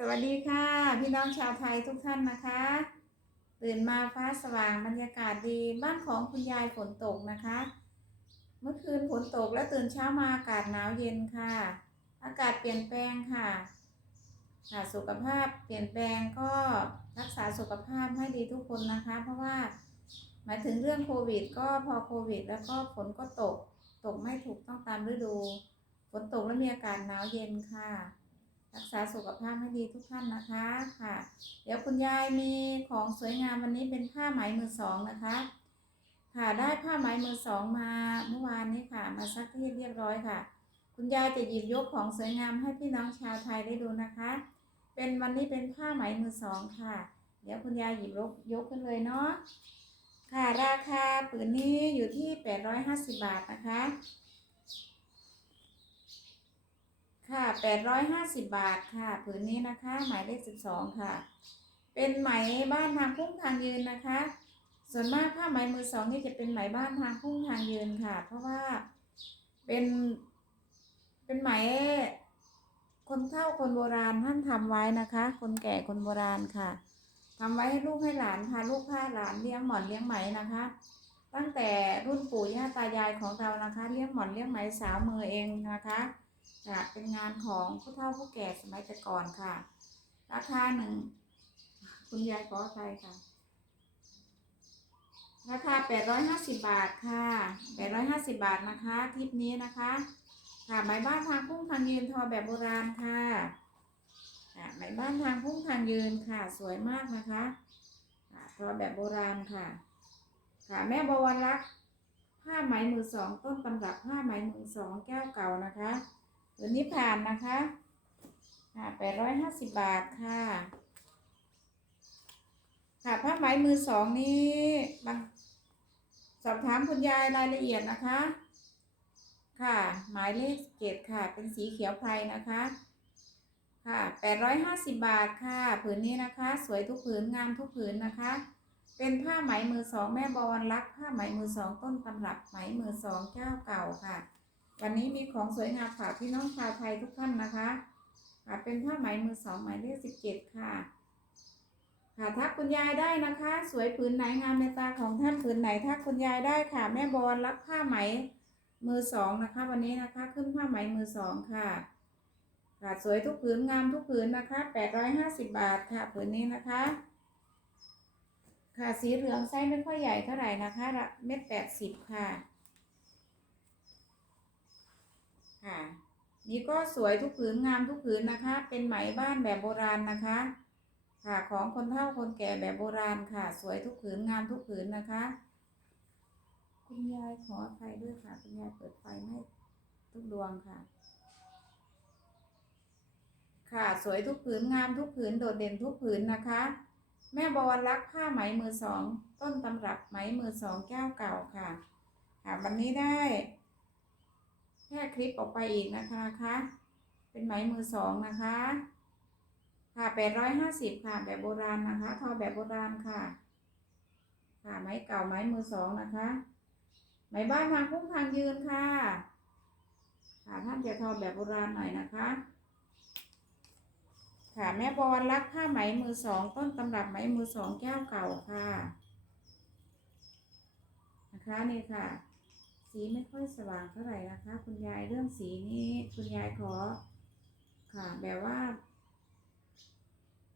สวัสดีค่ะ พี่น้องชาวไทยทุกท่านนะคะตื่นมาฟ้าสว่างบรรยากาศดีบ้านของคุณยายฝนตกนะคะ เมื่อคืนฝนตกแล้วตื่นเช้ามาอากาศหนาวเย็นค่ะ อากาศเปลี่ยนแปลงค่ะค่ะสุขภาพเปลี่ยนแปลงก็รักษาสุขภาพให้ดีทุกคนนะคะ เพราะว่าหมายถึงเรื่องโควิด ก็พอโควิด แล้วก็ฝนก็ตก ตกไม่ถูกต้องตามฤดู ฝนตกแล้วมีอากาศหนาวเย็นค่ะ รักษาสุขภาพให้ดีทุกท่านนะคะค่ะ เดี๋ยวคุณยายมีของสวยงามวันนี้เป็นผ้าไหมมือสองนะคะ ค่ะได้ผ้าไหมมือสองมาเมื่อวานนี้ค่ะ มาซักรีดเรียบร้อยค่ะ คุณยายจะหยิบยกของสวยงามให้พี่น้องชาวไทยได้ดูนะคะ เป็นวันนี้เป็นผ้าไหมมือสองค่ะ เดี๋ยวคุณยายหยิบยกยกขึ้นเลยเนาะค่ะราคาผืนนี้อยู่ที่ 850 บาทนะคะ ค่ะ 850 บาทค่ะผืนนี้นะคะ หมายเลข 12 ค่ะ เป็นไหมบ้านทางพุ่งทางยืนนะคะ ส่วนมากผ้าไหมมือสองนี่จะเป็นไหมบ้านทางพุ่งทางยืนค่ะ เพราะว่าเป็นเป็นไหมคนเฒ่าคนโบราณท่านทำไว้นะคะ คนแก่คนโบราณค่ะทำไว้ให้ลูกให้หลานพาลูกพาหลานเลี้ยงหมอนเลี้ยงไหมนะคะ ตั้งแต่รุ่นปู่ย่าตายายของเรานะคะ เลี้ยงหมอนเลี้ยงไหมสาวมือเองนะคะ จะเป็นงานของผู้เฒ่าผู้แก่สมัยแต่ก่อนค่ะ ราคาหนึ่งคุณยายขออภัยค่ะ ราคา 850 บาทค่ะ 850 บาทนะคะทริปนี้นะคะค่ะไหมบ้านทางพุ่งทางยืนทอแบบโบราณค่ะค่ะไหมบ้านทางพุ่งทางยืนค่ะ สวยมากนะคะค่ะทอแบบโบราณค่ะ ค่ะแม่บวรรักผ้าไหมมือสองต้นตำรับผ้าไหมมือสองแก้วเก่านะคะ ตัวนี้ผ่านนะคะค่ะแปดร้อยห้าสิบบาทค่ะ ค่ะผ้าไหมมือสองนี้บางสอบถามคุณยายรายละเอียดนะคะ ค่ะ หมายเลขเจ็ดค่ะ เป็นสีเขียวไพรนะคะ ค่ะแปดร้อยห้าสิบบาทค่ะ ผืนนี้นะคะ สวยทุกผืนงามทุกผืนนะคะ เป็นผ้าไหมมือสองแม่บวรรักษ์ผ้าไหมมือสองต้นตำรับไหมมือสองเจ้าเก่าค่ะ วันนี้มีของสวยงามฝากพี่น้องชาวไทยทุกท่านนะคะค่ะเป็นผ้าไหมมือสองหมายเลขสิบเจ็ดค่ะค่ะทักคุณยายได้นะคะ สวยผืนไหนงามในตาของท่านผืนไหนทักคุณยายได้ค่ะ แม่บอลรักผ้าไหมมือสองนะคะ วันนี้นะคะขึ้นผ้าไหมมือสองค่ะค่ะสวยทุกผืนงามทุกผืนนะคะแปดร้อยห้าสิบบาทค่ะผืนนี้นะคะ ค่ะสีเหลืองไส้ไม่ค่อยใหญ่เท่าไหร่นะคะเม็ดแปดสิบค่ะ ค่ะ นี่ก็สวยทุกผืนงามทุกผืนนะคะ เป็นไหมบ้านแบบโบราณนะคะ ค่ะของคนเฒ่าคนแก่แบบโบราณค่ะ สวยทุกผืนงามทุกผืนนะคะ คุณยายขออภัยด้วยค่ะ คุณยายเปิดไฟไม่ทุกดวงค่ะ ค่ะสวยทุกผืนงามทุกผืนโดดเด่นทุกผืนนะคะ แม่บวรรักผ้าไหมมือสอง ต้นตำรับไหมมือสองแก้วเก่าค่ะค่ะวันนี้ได้ แค่คลิปออกไปอีกนะคะนะคะเป็นไหมมือสองนะคะ ค่ะแปดร้อยห้าสิบค่ะ แบบโบราณนะคะ ทอแบบโบราณค่ะ ค่ะไม้เก่าไม้มือสองนะคะไม้บ้านทางพุ่งทางยืนค่ะ ค่ะท่านจะทอแบบโบราณหน่อยนะคะค่ะแม่บอลรักผ้าไหมมือสองต้นตำรับไหมมือสองแก้วเก่าค่ะ นะคะนี่ค่ะ สีไม่ค่อยสว่างเท่าไหร่นะคะ คุณยายเรื่องสีนี้คุณยายขอ ค่ะ แบบว่า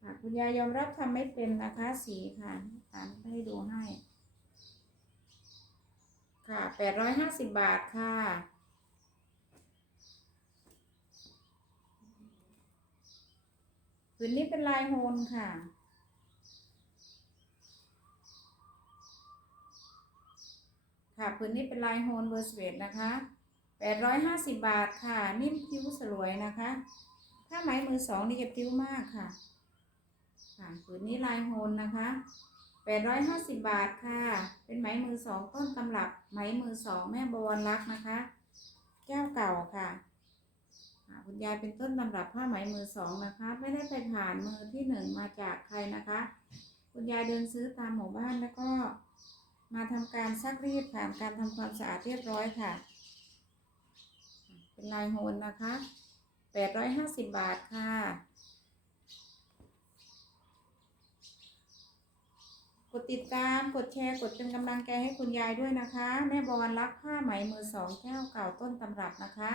ค่ะคุณยายยอมรับทำไม่เป็นนะคะสีค่ะตามให้ดูให้ ค่ะแปดร้อยห้าสิบบาทค่ะผืนนี้เป็นลายโฮนค่ะ ค่ะผืนนี้เป็นลายโฮนเบอร์สเวตนะคะแปดร้อยห้าสิบบาทค่ะ นิ่มผิวสลวยนะคะ ถ้าไหมมือสองนี่จะผิวมากค่ะ ค่ะผืนนี้ลายโฮนนะคะแปดร้อยห้าสิบบาทค่ะ เป็นไหมมือสองต้นตำรับไหมมือสองแม่บวรรักนะคะ แก้วเก่าค่ะค่ะคุณยายเป็นต้นตำรับผ้าไหมมือสองนะคะ ไม่ได้ไปผ่านมือที่หนึ่งมาจากใครนะคะ คุณยายเดินซื้อตามหมู่บ้านแล้วก็ มาทำการซักรีดผ่านการทำความสะอาดเรียบร้อยค่ะ เป็นลายโฮนนะคะแปดร้อยหาสิบบาทค่ะ กดติดตามกดแชร์กดเป็นกำลังแกให้คุณยายด้วยนะคะ แม่บอลรักผ้าไหมมือสองแก้วเก่าต้นตำรับนะคะ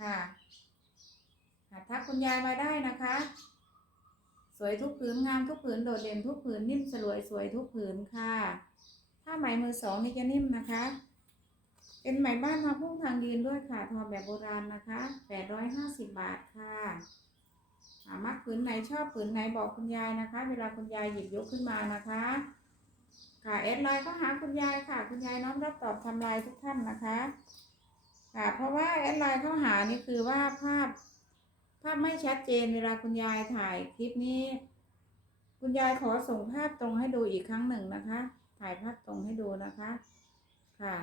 ค่ะหาทักคุณยายมาได้นะคะ สวยทุกผืนงามทุกผืนโดดเด่นทุกผืนนิ่มสลวยสวยทุกผืนค่ะ ผ้าไหมมือสองนี่จะนิ่มนะคะ เป็นไหมบ้านทาพุ่งทางยืนด้วยค่ะทอแบบโบราณนะคะแปดร้อยห้าสิบบาทค่ะหามักผืนไหนชอบผืนไหนบอกคุณยายนะคะ เวลาคุณยายหยิบยกขึ้นมานะคะ ค่ะแอดไลน์ก็หาคุณยายค่ะ คุณยายน้อมรับตอบทำลายทุกท่านนะคะ ค่ะ เพราะว่าแอดไลน์เข้าหานี่คือว่าภาพภาพไม่ชัดเจนเวลาคุณยายถ่ายคลิปนี้ คุณยายขอส่งภาพตรงให้ดูอีกครั้งหนึ่งนะคะ ถ่ายภาพตรงให้ดูนะคะ ค่ะ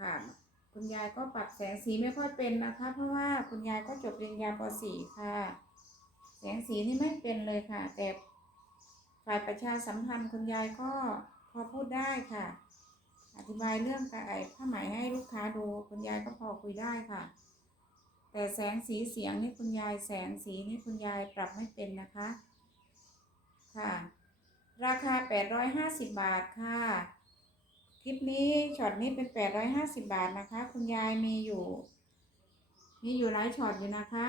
ค่ะ คุณยายก็ปรับแสงสีไม่ค่อยเป็นนะคะ เพราะว่าคุณยายก็จบปริญญาป .4 ค่ะ แสงสีนี่ไม่เป็นเลยค่ะ แต่ฝ่ายประชาสัมพันธ์คุณยายก็พอพูดได้ค่ะ อธิบายเรื่องการไอ้ผ้าไหมให้ลูกค้าดู คุณยายก็พอคุยได้ค่ะ แต่แสงสีเสียงนี่คุณยายแสงสีนี่คุณยายปรับไม่เป็นนะคะ ค่ะ ราคา 850 บาทค่ะ คลิปนี้ช็อตนี้เป็น 850 บาทนะคะ คุณยายมีอยู่ มีอยู่หลายช็อตอยู่นะคะ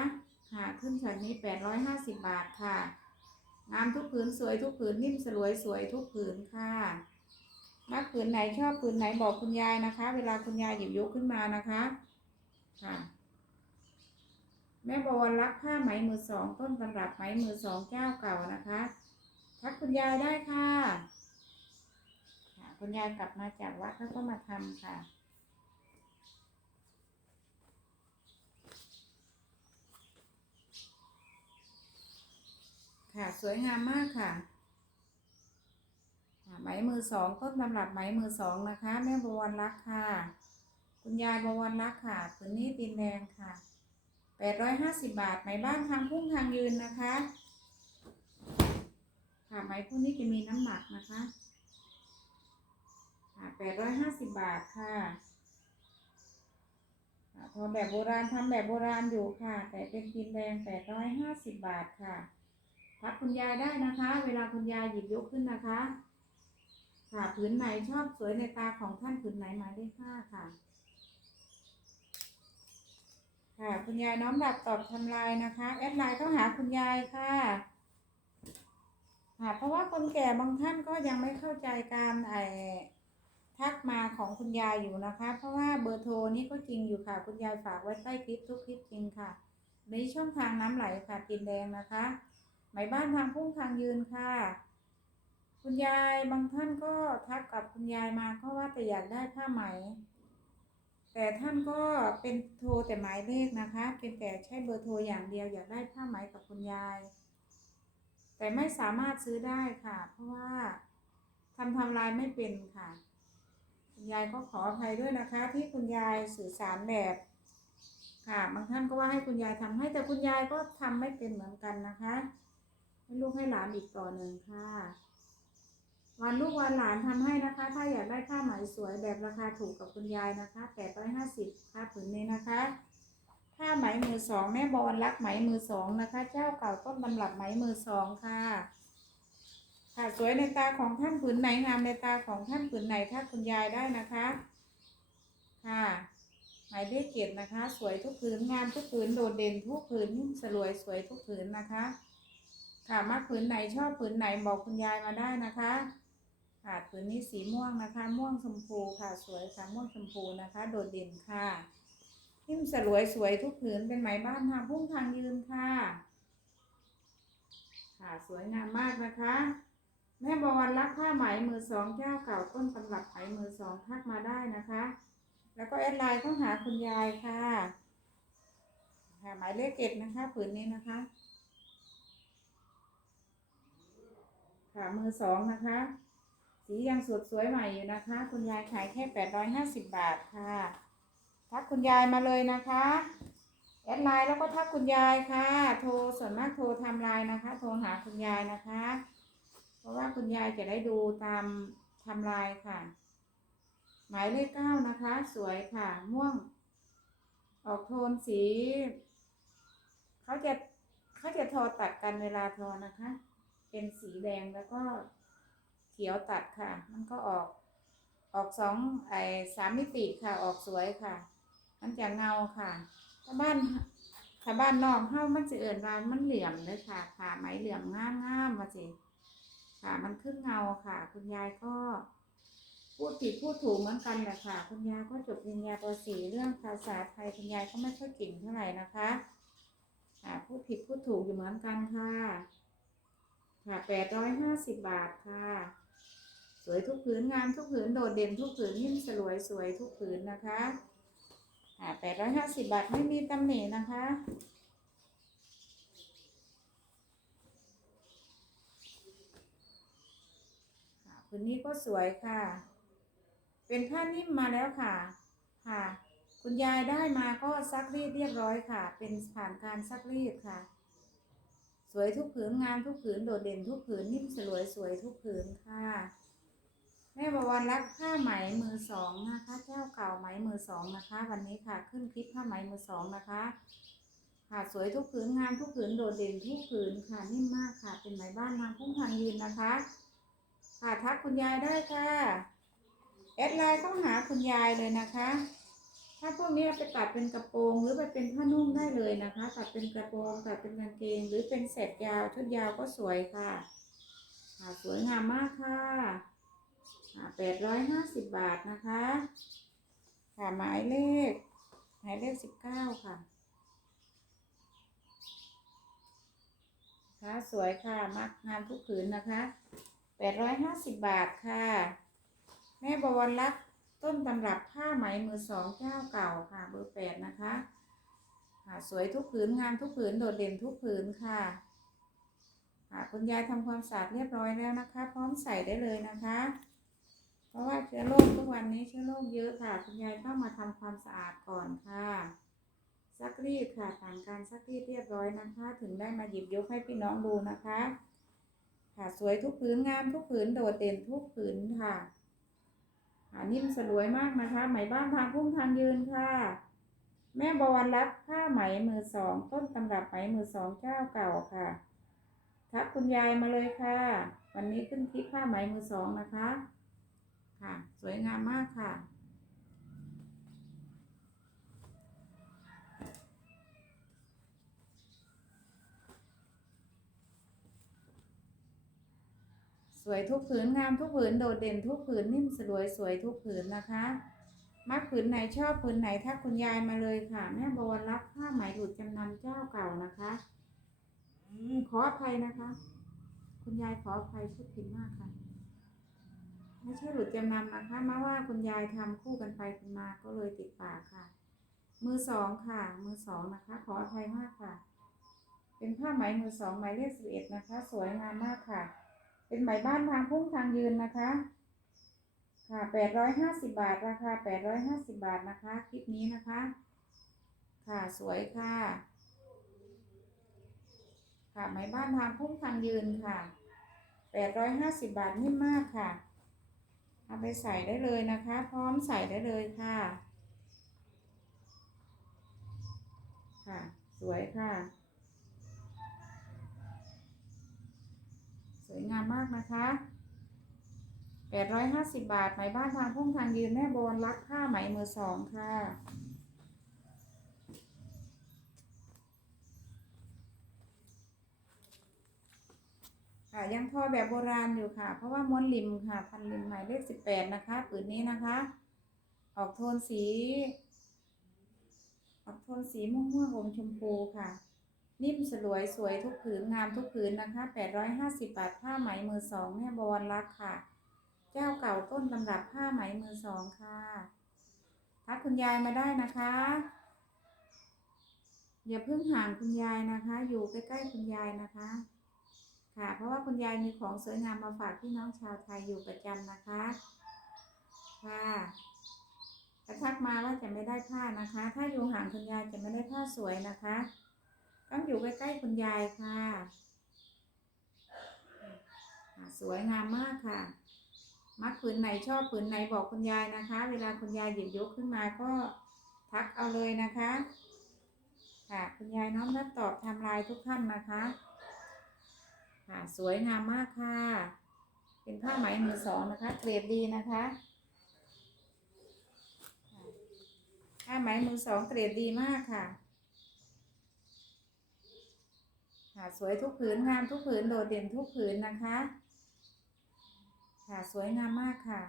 ค่ะขึ้นช็อตนี้ 850 บาทค่ะ งามทุกผืนสวยทุกผืนนิ่มสลวยสวยทุกผืนค่ะมักผืนไหนชอบผืนไหนบอกคุณยายนะคะ เวลาคุณยายหยิบยกขึ้นมานะคะค่ะแม่บวรรักผ้าไหมมือสองต้นตำรับไหมมือสองเจ้าเก่านะคะ ทักคุณยายได้ค่ะค่ะคุณยายกลับมาจากวัดแล้วก็มาทำค่ะ ค่ะสวยงามมากค่ะค่ะไหมมือสองต้นตำรับไหมมือสองนะคะ แม่บวรรักค่ะ คุณยายบวรรักค่ะผืนนี้ตีนแดงค่ะแปดร้อยห้าสิบบาทไหมบ้านทางพุ่งทางยืนนะคะ ค่ะไหมพวกนี้จะมีน้ำหนักนะคะค่ะแปดร้อยห้าสิบบาทค่ะทอแบบโบราณทำแบบโบราณอยู่ค่ะ แต่เป็นตีนแดงแปดร้อยห้าสิบบาทค่ะทักคุณยายได้นะคะ เวลาคุณยายหยิบยกขึ้นนะคะ ค่ะผืนไหนชอบสวยในตาของท่านผืนไหนหมายเลขห้าค่ะ ค่ะ คุณยายน้อมรับตอบทำลายนะคะ แอดไลน์เข้าหาคุณยายค่ะ ค่ะเพราะว่าคนแก่บางท่านก็ยังไม่เข้าใจการไอทักมาของคุณยายอยู่นะคะ เพราะว่าเบอร์โทรนี้ก็จริงอยู่ค่ะ คุณยายฝากไว้ใต้คลิปทุกคลิปจริงค่ะในช่องทางน้ำไหลค่ะตินแดงนะคะหมายบ้านทางพุ่งทางยืนค่ะ คุณยายบางท่านก็ทักกับคุณยายมาก็ว่าแต่อยากได้ผ้าไหม แต่ท่านก็เป็นโทรแต่หมายเลขนะคะ เป็นแต่ใช้เบอร์โทรอย่างเดียวอยากได้ผ้าไหมกับคุณยาย แต่ไม่สามารถซื้อได้ค่ะ เพราะว่าทำทำลายไม่เป็นค่ะคุณยายก็ขออภัยด้วยนะคะ ที่คุณยายสื่อสารแบบค่ะบางท่านก็ว่าให้คุณยายทำให้แต่คุณยายก็ทำไม่เป็นเหมือนกันนะคะให้ลูกให้หลานอีกต่อหนึ่งค่ะ วันลูกวันหลานทำให้นะคะ ถ้าอยากได้ผ้าไหมสวยแบบราคาถูกกับคุณยายนะคะแปดร้อยห้าสิบค่าผืนนี้นะคะ ผ้าไหมมือสองแม่บอลรักไหมมือสองนะคะ เจ้าเก่าต้นตำรับไหมมือสองค่ะ ค่ะสวยในตาของท่านผืนไหนงามในตาของท่านผืนไหนถ้าคุณยายได้นะคะ ค่ะหมายเลขเจ็ดนะคะ สวยทุกผืนงามทุกผืนโดดเด่นทุกผืนสลวยสวยทุกผืนนะคะ ค่ะมักผืนไหนชอบผืนไหนบอกคุณยายมาได้นะคะค่ะผืนนี้สีม่วงนะคะ ม่วงชมพูค่ะ สวยค่ะม่วงชมพูนะคะ โดดเด่นค่ะ ทิมสลวยสวยทุกผืนเป็นไหมบ้านทางพุ่งทางยืนค่ะ ค่ะสวยงามมากนะคะ แม่บอลรักผ้าไหมมือสองเจ้าเก่าต้นตำรับไหมมือสองทักมาได้นะคะ แล้วก็แอดไลน์ต้องหาคุณยายค่ะค่ะหมายเลขเจ็ดนะคะผืนนี้นะคะ ค่ะมือสองนะคะสียังสดสวยใหม่อยู่นะคะ คุณยายขายแค่แปดร้อยห้าสิบบาทค่ะ ทักคุณยายมาเลยนะคะ แอดไลน์แล้วก็ทักคุณยายค่ะ โทรส่วนมากโทรทำไลน์นะคะ โทรหาคุณยายนะคะ เพราะว่าคุณยายจะได้ดูตามทำลายค่ะ หมายเลขเก้านะคะ สวยค่ะ ม่วง ออกโทนสี เขาจะเขาจะทอตัดกันเวลาทอนะคะ เป็นสีแดงแล้วก็เขียวตัดค่ะ มันก็ออก ออกสองไอ้สามมิติค่ะ ออกสวยค่ะ มันจะเงาค่ะถ้าบ้านถ้าบ้านนอกเฮามันจะเอิ่นว่ามันเหลี่ยมเลยค่ะค่ะไหมเหลี่ยมงามงามมาสิค่ะ มันขึ้นเงาค่ะ คุณยายก็พูดผิดพูดถูกเหมือนกันแหละค่ะ คุณยายก็จบปริญญาป .4 เรื่องภาษาไทยคุณยายก็ไม่ค่อยเก่งเท่าไหร่นะคะค่ะพูดผิดพูดถูกอยู่เหมือนกันค่ะ ค่ะแปดร้อยห้าสิบบาทค่ะ สวยทุกผืนงามทุกผืนโดดเด่นทุกผืนยิ่งสลวยสวยทุกผืนนะคะ ค่ะแปดร้อยห้าสิบบาทไม่มีตำหนินะคะค่ะผืนนี้ก็สวยค่ะ เป็นผ้านิ่มมาแล้วค่ะ ค่ะ คุณยายได้มาก็ซักรีดเรียบร้อยค่ะ เป็นผ่านการซักรีดค่ะ สวยทุกผืนงามทุกผืนโดดเด่นทุกผืนนิ่มสลวยสวยทุกผืนค่ะ แม่บวรรักผ้าไหมมือสองนะคะ เจ้าเก่าไหมมือสองนะคะ วันนี้ค่ะขึ้นคลิปผ้าไหมมือสองนะคะค่ะสวยทุกผืนงามทุกผืนโดดเด่นทุกผืนค่ะนิ่มมากค่ะ เป็นไหมบ้านทางพุ่งทางยืนนะคะ ค่ะทักคุณยายได้ค่ะแอดไลน์ต้องหาคุณยายเลยนะคะ ถ้าพวกนี้ไปตัดเป็นกระโปรงหรือไปเป็นผ้านุ่มได้เลยนะคะ ตัดเป็นกระโปรงตัดเป็นกางเกงหรือเป็นเศษยาวชุดยาวก็สวยค่ะค่ะสวยงามมากค่ะ แปดร้อยห้าสิบบาทนะคะ ค่ะหมายเลข หมายเลขสิบเก้าค่ะค่ะสวยค่ะมักงามทุกผืนนะคะแปดร้อยห้าสิบบาทค่ะ แม่บวรรักต้นตำรับผ้าไหมมือสองเจ้าเก่าค่ะ เบอร์แปดนะคะค่ะสวยทุกผืนงามทุกผืนโดดเด่นทุกผืนค่ะค่ะคุณยายทำความสะอาดเรียบร้อยแล้วนะคะ พร้อมใส่ได้เลยนะคะ เพราะว่าเชื้อโรคทุกวันนี้เชื้อโรคเยอะค่ะคุณยายต้องมาทำความสะอาดก่อนค่ะซักรีดค่ะผ่านการซักรีดเรียบร้อยนะคะ ถึงได้มาหยิบยกให้พี่น้องดูนะคะ ค่ะสวยทุกผืนงามทุกผืนโดดเด่นทุกผืนค่ะค่ะนิ่มสลวยมากนะคะ ไหมบ้านทางพุ่งทางยืนค่ะ แม่บวรรักผ้าไหมมือสอง ต้นตำรับไหมมือสองเจ้าเก่าค่ะทักคุณยายมาเลยค่ะ วันนี้ขึ้นคลิปผ้าไหมมือสองนะคะ ค่ะ สวยงามมากค่ะ สวยทุกผืนงามทุกผืนโดดเด่นทุกผืนนิ่มสลวยสวยทุกผืนนะคะมักผืนไหนชอบผืนไหนถ้าคุณยายมาเลยค่ะ แม่บวรรักผ้าไหมหลุดจำนำเจ้าเก่านะคะขออภัยนะคะ คุณยายขออภัยพูดผิดมากค่ะ ไม่ใช่หลุดจำนำนะคะมาว่าคุณยายทำคู่กันไปกันมาก็เลยติดปากค่ะ มือสองค่ะ มือสองนะคะ ขออภัยมากค่ะ เป็นผ้าไหมมือสองหมายเลขสิบเอ็ดนะคะ สวยงามมากค่ะ เป็นไหมบ้านทางพุ่งทางยืนนะคะ ค่ะแปดร้อยห้าสิบบาทราคาแปดร้อยห้าสิบบาทนะคะ คลิปนี้นะคะ ค่ะสวยค่ะค่ะไหมบ้านทางพุ่งทางยืนค่ะแปดร้อยห้าสิบบาทนิ่มมากค่ะ เอาไปใส่ได้เลยนะคะ พร้อมใส่ได้เลยค่ะ ค่ะ สวยค่ะ สวยงามมากนะคะแปดร้อยห้าสิบบาทไหมบ้านทางพุ่งทางยืนแม่โบนรักผ้าไหมมือสองค่ะ ยังทอแบบโบราณอยู่ค่ะ เพราะว่าม้วนริมค่ะ พันริมหมายเลขสิบแปดนะคะผืนนี้นะคะ ออกโทนสี ออกโทนสีม่วงม่วงอมชมพูค่ะ นิ่มสลวยสวยทุกผืนงามทุกผืนนะคะแปดร้อยห้าสิบบาทผ้าไหมมือสองแม่บวรรักค่ะ เจ้าเก่าต้นตำรับผ้าไหมมือสองค่ะทักคุณยายมาได้นะคะอย่าเพิ่งห่างคุณยายนะคะ อยู่ใกล้ๆคุณยายนะคะ ค่ะ เพราะว่าคุณยายมีของสวยงามมาฝากพี่น้องชาวไทยอยู่ประจำนะคะ ค่ะถ้าทักมาว่าจะไม่ได้ผ้านะคะ ถ้าอยู่ห่างคุณยายจะไม่ได้ผ้าสวยนะคะ ต้องอยู่ใกล้ๆคุณยายค่ะ สวยงามมากค่ะ มักผืนไหนชอบผืนไหนบอกคุณยายนะคะ เวลาคุณยายหยิบยกขึ้นมาก็ทักเอาเลยนะคะ ค่ะ คุณยายน้อมรับตอบทำลายทุกท่านนะคะ ค่ะสวยงามมากค่ะ เป็นผ้าไหมมือสองนะคะ เกรดดีนะคะผ้าไหมมือสองเกรดดีมากค่ะค่ะสวยทุกผืนงามทุกผืนโดดเด่นทุกผืนนะคะ ค่ะสวยงามมากค่ะ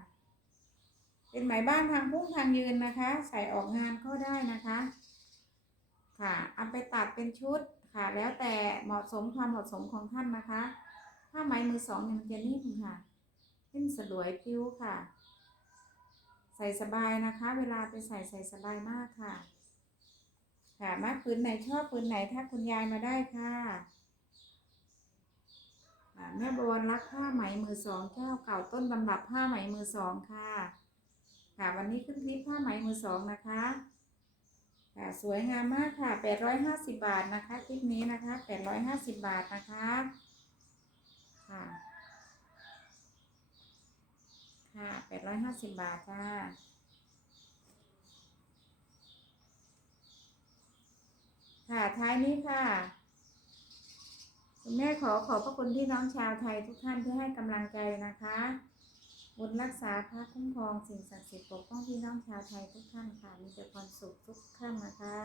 เป็นไหมบ้านทางพุ่งทางยืนนะคะ ใส่ออกงานก็ได้นะคะ ค่ะเอาไปตัดเป็นชุดค่ะแล้วแต่ เหมาะสมความเหมาะสมของท่านนะคะผ้าไหมมือสองเนี่ยมันจะนิ่มค่ะนิ่มสลวยพิ้วค่ะ ใส่สบายนะคะ เวลาไปใส่ใส่สบายมากค่ะ ค่ะมาปืนไหนชอบปืนไหนถ้าคุณยายมาได้ค่ะค่ะแม่บวรรักผ้าไหมมือสองเจ้าเก่าต้นตำรับผ้าไหมมือสองค่ะ ค่ะ วันนี้ขึ้นคลิปผ้าไหมมือสองนะคะ ค่ะสวยงามมากค่ะ 850 บาทนะคะคลิปนี้นะคะ 850 บาทนะคะค่ะค่ะ850 บาทค่ะค่ะท้ายนี้ค่ะคุณแม่ขอขอบพระคุณพี่น้องชาวไทยทุกท่านที่ให้กำลังใจนะคะ บุญรักษาพระคุ้มครองสิ่งศักดิ์สิทธิ์ปกป้องพี่น้องชาวไทยทุกท่านค่ะ มีแต่ความสุขทุกท่านนะคะ